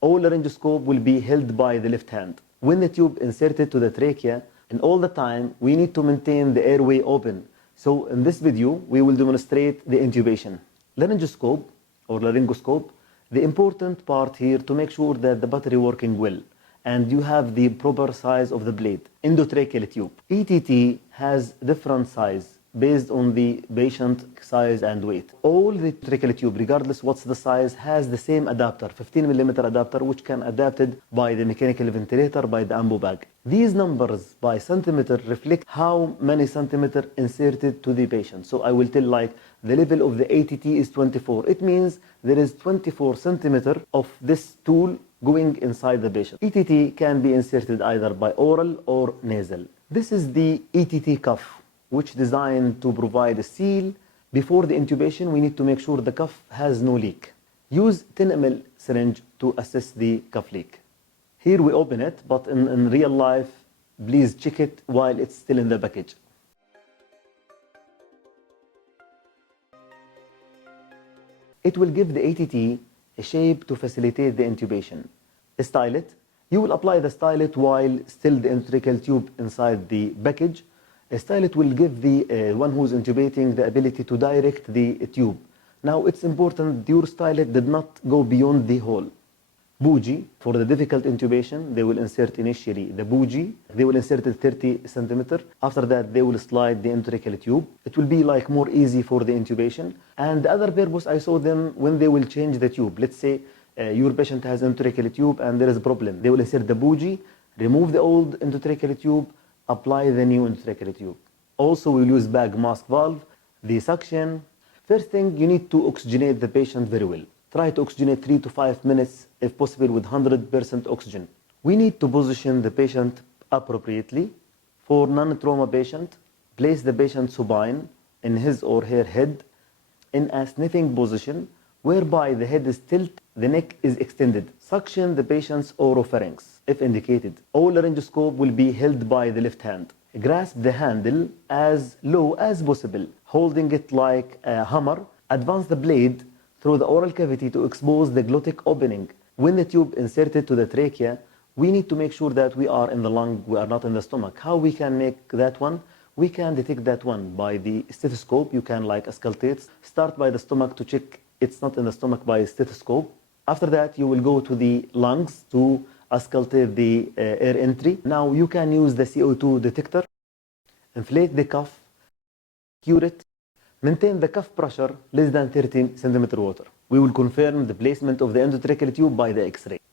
All laryngoscope will be held by the left hand. When the tube inserted to the trachea, and all the time, we need to maintain the airway open. So in this video, we will demonstrate the intubation. Laryngoscope or laryngoscope, the important part here to make sure that the battery working well and you have the proper size of the blade. Endotracheal tube. ETT has different size based on the patient size and weight. All the tracheal tube, regardless what's the size, has the same adapter, 15mm adapter, which can adapted by the mechanical ventilator, by the ambu bag. These numbers by centimeter reflect how many centimeter inserted to the patient. So I will tell like the level of the ETT is 24. It means there is 24 centimeter of this tool going inside the patient. ETT can be inserted either by oral or nasal. This is the ETT cuff, which is designed to provide a seal. Before the intubation, we need to make sure the cuff has no leak. Use 10 ml syringe to assess the cuff leak. Here we open it, but in real life, please check it while it's still in the package. It will give the ETT a shape to facilitate the intubation. A stylet. You will apply the stylet while still the endotracheal tube inside the package. A stylet will give the one who's intubating the ability to direct the tube. Now it's important your stylet did not go beyond the hole. Bougie, for the difficult intubation, they will insert initially the bougie. They will insert it 30 centimeter. After that, they will slide the endotracheal tube. It will be like more easy for the intubation. And the other purpose, I saw them when they will change the tube. Let's say your patient has endotracheal tube and there is a problem. They will insert the bougie, remove the old endotracheal tube, apply the new endotracheal tube. Also, we'll use bag mask valve, the suction. First thing, you need to oxygenate the patient very well. Try to oxygenate 3 to 5 minutes, if possible, with 100% oxygen. We need to position the patient appropriately. For non-trauma patient, place the patient supine in his or her head in a sniffing position, whereby the head is tilted, the neck is extended. Suction the patient's oropharynx, if indicated. All laryngoscope will be held by the left hand. Grasp the handle as low as possible, holding it like a hammer. Advance the blade through the oral cavity to expose the glottic opening. When the tube inserted to the trachea, we need to make sure that we are in the lung, we are not in the stomach. How we can make that one? We can detect that one by the stethoscope. You can like auscultate. Start by the stomach to check it's not in the stomach by stethoscope. After that, you will go to the lungs to auscultate the air entry. Now you can use the CO2 detector. Inflate the cuff, cure it. Maintain the cuff pressure less than 13 centimeter water. We will confirm the placement of the endotracheal tube by the X-ray.